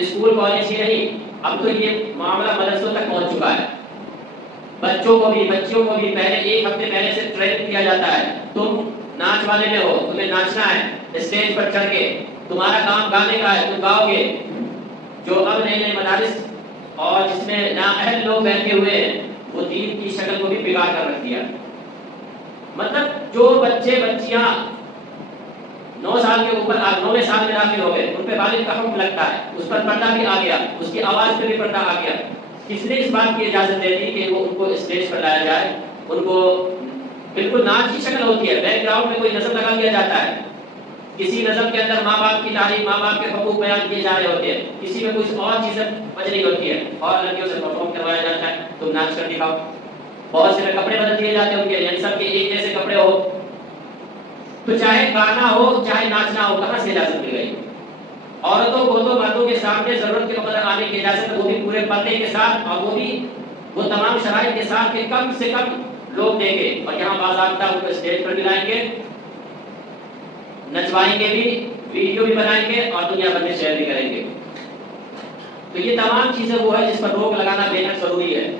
School college ہی نہیں، اب تو یہ معاملہ مدرسوں تک پہنچ چکا ہے. بچوں کو بھی بچیوں کو بھی پہلے ایک ہفتے پہلے سے ٹرین کیا جاتا ہے. تم ناچ والے میں ہو، تمہیں ناچنا ہے اسٹیج پر چڑھ کے، تمہارا کام گانے کا ہے، تم گاؤ گے. جو اب نئے نئے مدارس اور جس میں نااہل لوگ بیٹھے ہوئے ہیں، وہ دین کی شکل کو بھی بگاڑ کر رکھ دیا. مطلب جو بچے بچیاں 9 سال کے اوپر 9ویں سال میں داخل ہو گئے، ان پہ والد کا حکم لگتا ہے، اس پر پردہ بھی آ گیا، اس کی آواز پہ بھی پردہ آ گیا. کس نے اس بات کی اجازت دے دی کہ وہ ان کو اسٹیج پر لایا جائے؟ ان کو بالکل ناچ کی شکل ہوتی ہے، بیک گراؤنڈ میں کوئی نظم لگا دیا جاتا ہے، کسی نظم کے اندر ماں باپ کی تعریف، ماں باپ کے حقوق بیان کیے جا رہے ہوتے ہیں، کسی میں کچھ اور چیزیں بج رہی ہوتی ہے، اور لڑکیوں سے پرفارم کروایا جاتا ہے، تم ناچ کر دکھاؤ. بہت سے کپڑے بدل دیے جاتے ہیں، یعنی سب کے ایک جیسے کپڑے ہو. تو چاہے گانا ہو چاہے ناچنا ہو، کہاں سے اجازت مل گئی؟ عورتوں کو تو مردوں کے سامنے ضرورت کے وقت آنے کی اجازت ہے، وہ بھی پورے پردے کے ساتھ، اور وہ بھی وہ تمام شرائط کے ساتھ کہ کم سے کم لوگ دیں گے، اور یہاں باضابطہ ان کو اسٹیج پر ملائیں گے، نچوائیں گے بھی، ویڈیو بھی بنائیں گے، اور دنیا بھر میں شیئر بھی کریں گے. تو یہ تمام چیزیں وہ ہے جس پر روک لگانا بے حد ضروری ہے.